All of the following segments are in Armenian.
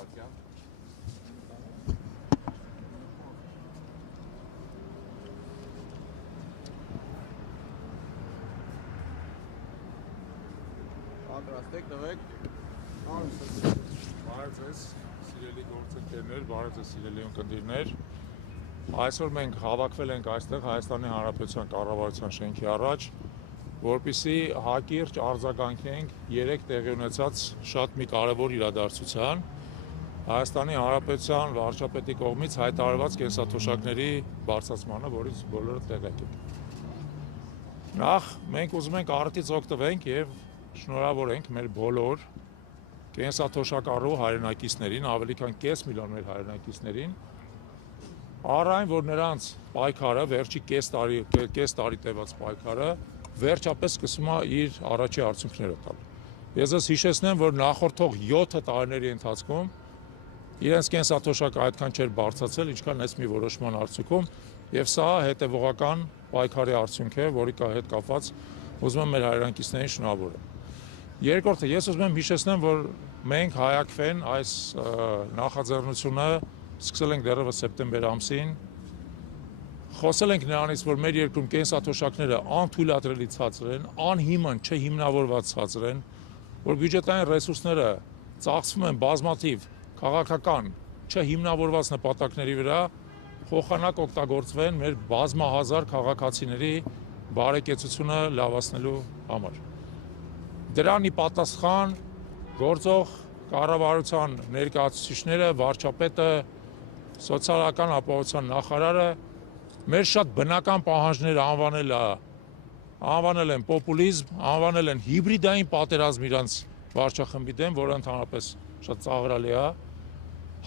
վայրկյան։ Պատրաստեք, տվեք։ Բարև ձեզ, սիրելի գործընկերներ, բարև ձեզ, սիրելի ունկնդիրներ։ Այսօր մենք հավաքվել ենք այստեղ Հայաստանի Հանրապետության կառավարության շենքի առաջ, որպեսզի հակիրճ արձագանքենք 3 տեղի ունեցած շատ մի կարևոր իրադարձության Հայաստանի Հանրապետության վարչապետի կողմից հայտարարված կենսաթոշակների բարձրացմանը, որից բոլորը տեղյակ եք։ Նախ մենք ուզում ենք առիթից օգտվենք եւ շնորհավորենք մեր բոլոր կենսաթոշակառու հայրենակիցներին, ավելի քան կես միլիոն մեր հայրենակիցներին, առ այն, որ նրանց պայքարը, վերջի կես տարի տևած պայքարը, վերջապես սկսում է իր առաջի արդյունքները տալ։ Ես ձեզ հիշեցնեմ, որ նախորդող 7 տարիների ընթացքում իրենց կենսաթոշակը այդքան չէր բարձրացել, ինչքան այս մի որոշման արդյունքում, եւ սա հետեւողական պայքարի արդյունք է, որի հետ կապված ուզում եմ մեր հայրենակիցներին շնորհավորել։ Երկրորդը, ես ուզում եմ հիշեցնեմ, որ մենք հայակվեն այս նախաձեռնությունը սկսել ենք դեռևս սեպտեմբեր ամսին, խոսել ենք նրանից, որ մեր երկրում կենսաթոշակները անթույլատրելի ցածր են, անհիմն չհիմնավորված ցածր են, որ բյուջետային ռեսուրսները ծախսվում են բազմաթիվ քաղաքական չհիմնավորված նպատակների վրա, փոխանակ օգտագործվեն մեր բազմահազար քաղաքացիների բարեկեցությունը լավացնելու համար։ Դրան ի պատասխան գործող կառավարության ներկայացուցիչները, վարչապետը, սոցիալական ապահովության նախարարը մեր շատ բնական պահանջները անվանել են պոպուլիզմ, անվանել են հիբրիդային պատերազմ իրանց վարչախմբի դեմ, որը ընդհանրապես շատ ծաղրալի է,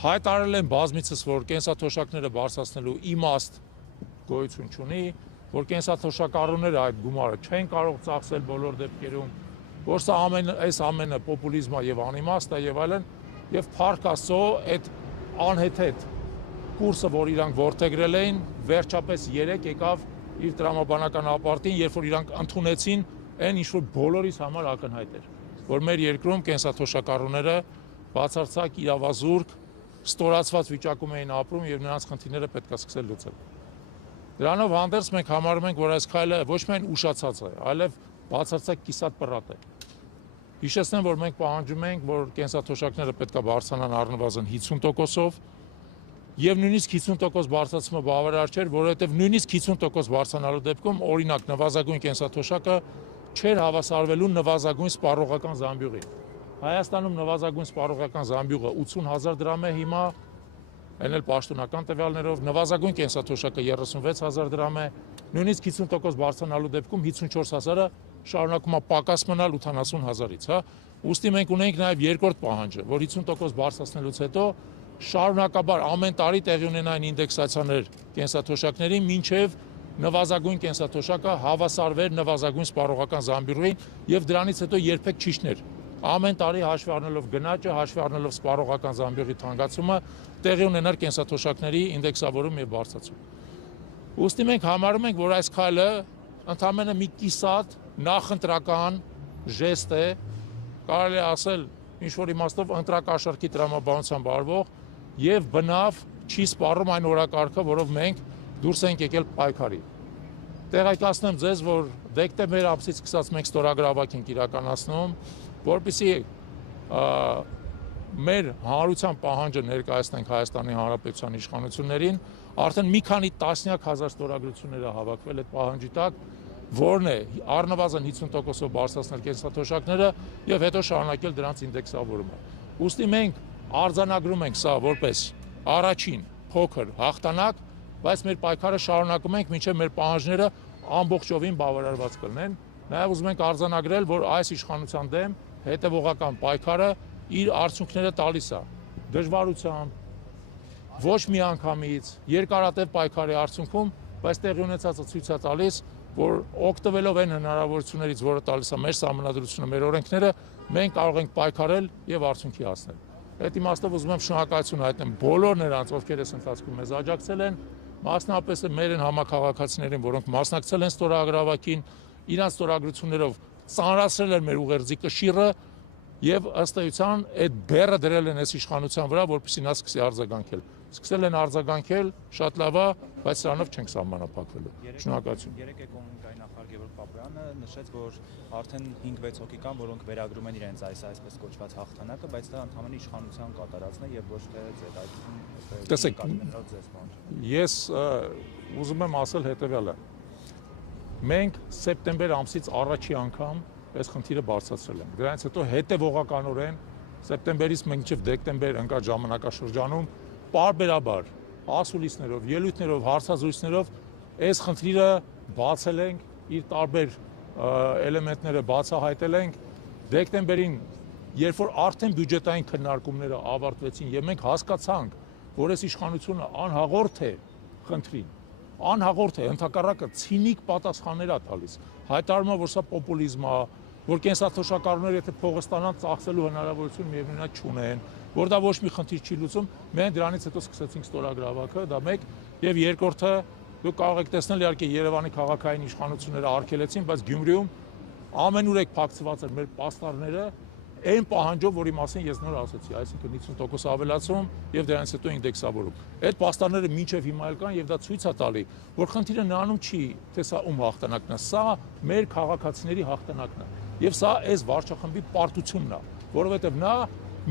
հայտարարել են բազմիցս, որ կենսաթոշակները բարձրացնելու իմաստ գոյություն չունի, որ կենսաթոշակառուները այդ գումարը չեն կարող ծախսել բոլոր դեպքերում, որ սա այս ամենը պոպուլիզմ է եւ անիմաստ է եւ այլն, եւ փառք Աստծո այդ անհեթեթ կուրսը, որ իրանք որդեգրել էին, վերջապես 3 եկավ իր տրամաբանական ապարտին, երբ որ իրանք ընդունեցին այն ինչ որ բոլորիս համար ակնհայտ էր, որ մեր երկրում կենսաթոշակառուները բացարձակ իրավազուրկ, ստորացված վիճակում էին ապրում եւ նրանց խնդիրները պետք է սկսել լուծել։ Դրանով հանդերձ մենք համարում ենք, որ այս քայլը ոչ միայն ուշացած է, այլև բացարձակ կիսատ պռատ է։ Հիշեցնեմ, որ մենք պահանջում ենք, որ կենսաթոշակները պետք է բարձրանան առնվազն 50%-ով եւ նույնիսկ 50% բարձրացումը բավարար չէր, որովհետեւ նույնիսկ 50% բարձրանալու դեպքում օրինակ նվազագույն կենսաթոշակը չէր հավասարվելու նվազագույն սպառողական զամբյուղին։ Հայաստանում նվազագույն սպառողական զամբյուղը 80,000 դրամ է հիմա, այն էլ պաշտոնական տվյալներով, նվազագույն կենսաթոշակը 36,000 դրամ է, նույնիսկ 50% բարձրանալու դեպքում 54,000-ը շարունակում է պակաս մնալ 80,000-ից, հա։ Ուստի մենք ունենք նաև երկրորդ պահանջը, որ 50% բարձրացնելուց հետո շարունակաբար ամեն տարի տեղի ունենային ինդեքսացիաներ կենսաթոշակների, մինչև նվազագույն կենսաթոշակը հավասարվեր նվազագույն սպառողական զամբյուղին եւ դրանից հետո երբեք չիջներ։ Ամեն տարի հաշվի առնելով գնաճը, հաշվի առնելով սպառողական զամբյուղի թանկացումը, տեղի ունենար կենսաթոշակների ինդեքսավորում եւ բարձրացում։ Ուստի մենք համարում ենք, որ այս քայլը ընդամենը մի կիսատ նախընտրական ժեստ է, կարելի է ասել ինչ-որ իմաստով ընտրակաշառքի տրամաբանությամբ արվող եւ բնավ չի սպառում այն օրակարգը, որով մենք դուրս ենք եկել պայքարի։ Տեղեկացնեմ ձեզ, որ դեկտեմբեր ամսից սկսած մենք ստորագրավակ ենք իրականացնում, որպեսզի մեր հանրության պահանջը ներկայացնենք Հայաստանի Հանրապետության իշխանություններին, արդեն մի քանի տասնյակ հազար ստորագրություններ հավաքվել այդ պահանջի տակ, որն է առնվազն 50%-ով բարձրացնել կենսաթոշակները եւ հետո շարունակել դրանց ինդեքսավորումը։ Ուստի մենք արձանագրում ենք սա որպես առաջին փոքր հաղթանակ, բայց մեր պայքարը շարունակում ենք, մինչև մեր պահանջները ամբողջովին բավարարված կլինեն։ Նաեւ ուզում ենք արձանագրել, որ այս իշխանության դեմ հետևողական պայքարը իր արդյունքները տալիս է դժվարությամբ, ոչ միանգամից, երկարատև պայքարի արդյունքում, բայց տեղի ունեցածը ցույց է տալիս, որ օգտվելով այն հնարավորություններից, որը տալիս է մեր սահմանադրությունը, մեր օրենքները, մենք կարող ենք պայքարել եւ արդյունքի հասնել։ Այդ իմաստով ուզում եմ շնորհակալություն հայտնել բոլոր նրանց, ովքեր այս ընթացքում մեզ աջակցել են, մասնապես մեր այն համակարգացիներին, որոնք մասնակցել են ստորագրավակին, իրանց ստորագրություններով ծանրացրել են մեր ուղերձի կշիռը եւ ըստ էության այդ բեռը դրել են այս իշխանության վրա, որպեսզի նա սկսի արձագանքել։ Սկսել են արձագանքել, շատ լավ է, բայց սրանով չենք սահմանափակվելու։ Շնորհակալություն։ Երեք էկոնոմիկայի նախարար Գևորգ Պապոյանը նշեց, որ արդեն 5-6 հոգի կան, որոնք վերագրում են իրենց այսպես կոչված հաղթանակը, բայց դա ընդհանրապես իշխանության կատարածն է եւ ոչ թե ձեր այդ Տեսեք, ես ուզում եմ ասել հետեւյալը։ Մենք սեպտեմբեր ամսից առաջի անգամ այս խնդիրը բարձրացրել ենք։ Դրանից հետո հետևողականորեն սեպտեմբերից մինչև դեկտեմբեր ընկած ժամանակաշրջանում պարբերաբար ասուլիսներով, ելույթներով, հարցազրույցներով այս խնդիրը բացել ենք, իր տարբեր էլեմենտները բացահայտել ենք։ Դեկտեմբերին, երբ որ արդեն բյուջետային քննարկումները ավարտվեցին եւ մենք հասկացանք, որ այս իշխանությունը անհաղորդ է խնդրին, անհաղորդ է, ընդհակառակը ցինիկ պատասխաններ է տալիս։ Հայտարարում է, որ սա պոպուլիզմ է, որ կենսաթոշակառուները եթե փողը ստանան, ծախսելու հնարավորություն միևնույնն չունեն, որ դա ոչ մի խնդիր չի լուծում։ Մենք դրանից հետո սկսեցինք ստորագրավակը, դա մեկ, եւ երկրորդը դուք կարող եք տեսնել, իհարկե Երևանի քաղաքային իշխանությունները արգելեցին, բայց Գյումրիում ամենուրեք փակցված էր մեր պաստառները այն պահանջով, որի մասին ես նոր ասացի, այսինքն 50% ավելացում եւ դրանից հետո ինդեքսավորում։ Այդ պաստառները մինչեւ հիմա էլ կան եւ դա ցույց է տալի, որ խնդիրը նրանում չի, թե սա ում հաղթանակն է, սա մեր քաղաքացիների հաղթանակն է։ Եվ սա այս վարչախմբի պարտությունն է, որովհետեւ նա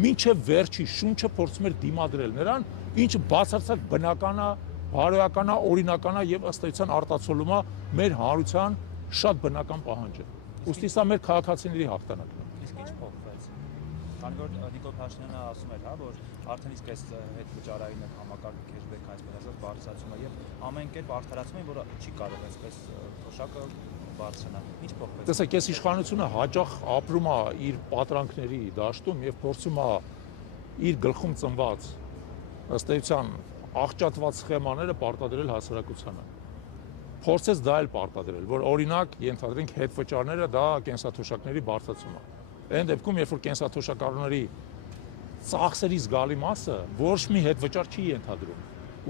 մինչեւ վերջի շունչը փորձում էր դիմադրել նրան, ինչը բացարձակ բնական է, բարոյական է, օրինական է եւ ըստ էության արտացոլում է մեր հանրության շատ բնական պահանջը։ Ուստի սա մեր քաղաքացիների հաղթանակն է։ Իսկ ինչ փոխվեց։ Քանի որ Նիկոլ Փաշինյանը ասում էր, հա, որ արդեն իսկ այս հետ վճարային համակարգը քեշբեք այսպես ասած բարձրացում է եւ ամեն կերպ արդարացում են, որ չի կարող այսպես թոշակը բարձրանալ։ Ինչ փոխվեց։ Տեսեք, այս իշխանությունը հաճախ ապրում է իր պատրանքների դաշտում եւ փորձում է իր գլխում ծնված ըստ էության աղճատված սխեմաները պարտադրել հասարակությանը։ Փորձեց դա էլ պարտադրել, որ օրինակ ենթադրենք հետվճարները դա կենսաթոշակների բարձրացում է։ Այն դեպքում, երբ որ կենսաթոշակառուների ծախսերի զգալի մասը ոչ մի հետվճար չի ենթադրում։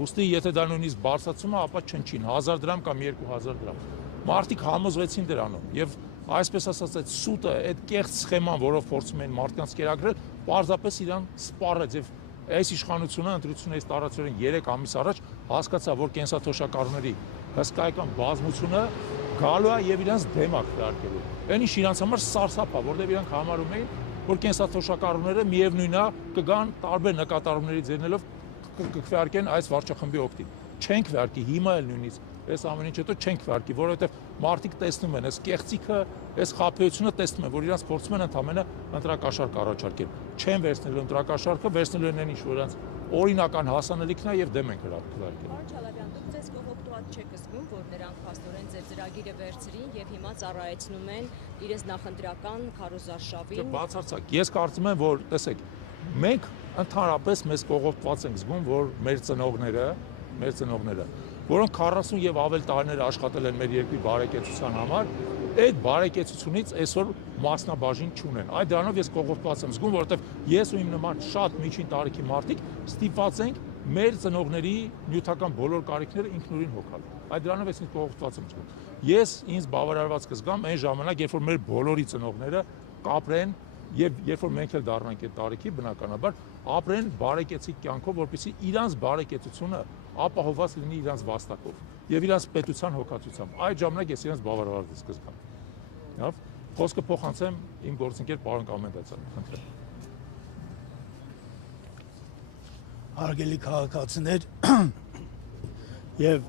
Ուստի եթե դա նույնիսկ բարձրացում է, ապա չնչին 1000 դրամ կամ 2000 դրամ։ Մարդիկ համոզվեցին դրանով եւ այսպես ասած այդ սուտը, այդ կեղծ սխեման, որով փորձում են մարդկանց կերակրել, պարզապես իրան սպառեց եւ այս իշխանությունը ընտրություններից տարածորեն 3 ամիս առաջ հասկացա, որ կենսաթոշակառուների հսկայական բազմությունը գալու է եւ իրանց դեմ է քվեարկելու։ Այն ինչ իրանց համար սարսափ է, որտեղ իրանք համարում էին, որ կենսաթոշակառուները միևնույնն է կգան տարբեր նկատառումների ձեռնելով կքվեարկեն այս վարչախմբի օգտին։ Չենք քվեարկի հիմա էլ նույնիսկ այս ամեն ինչ հետո չենք քվեարկի, որովհետեւ մարդիկ տեսնում են, այս կեղծիքը, այս խաբեությունը տեսնում են, որ իրանց փորձում են ընդամենը ընտրակաշարք առաջարկել։ Չեն վերցնելու ընտրակաշարքը, վերցնելու են այն ինչ որ իրանց օրինական հասանելիքն է եւ դեմ են քվեարկել։ Պարոն Չալավյան, դուք ձեզ կողոպտուած չեք զգում, որ նրանք փաստորեն ձեր ծրագիրը վերցրին եւ հիմա ծառայեցնում են իրենց նախընտրական քարոզարշավին։ Բացարձակ, ես կարծում եմ, որ տեսեք, մենք ընդհանրապես մեզ կողոպտված ենք զգում, որ մեր ծնողները, որոնք 40 եւ ավել տարիներ աշխատել են մեր երկրի բարեկեցության համար, այդ բարեկեցությունից այսօր մասնաբաժին չունեն։ Այդ դրանով ես կողոպտված եմ զգում, որովհետեւ ես ու իմ նման շատ միջին տարիքի մարդիկ ստիպված ենք մեր ծնողների նյութական բոլոր կարիքները ինքնուրույն հոգալ։ Այդ դրանով ես ինձ կողոպտված եմ զգում։ Ես ինձ բավարարված կզգամ այն ժամանակ, երբ որ մեր բոլորի ծնողները կապրեն եւ երբ որ մենք էլ դառնանք այդ տարիքի, բնականաբար ապրեն բարեկեցիկ կյանքով, որպեսզի իրանց բարեկեցությունը ապահովված լինի իրանց վաստակով եւ իրանց պետության հոգացությամբ։ Այդ ժամանակ ես իրանց բավարարված կզգամ։ Լավ, խոսքը փոխանցեմ իմ գործընկեր պարոն Կամենդացյանին, խնդրեմ։ Հարգելի քաղաքացիներ եւ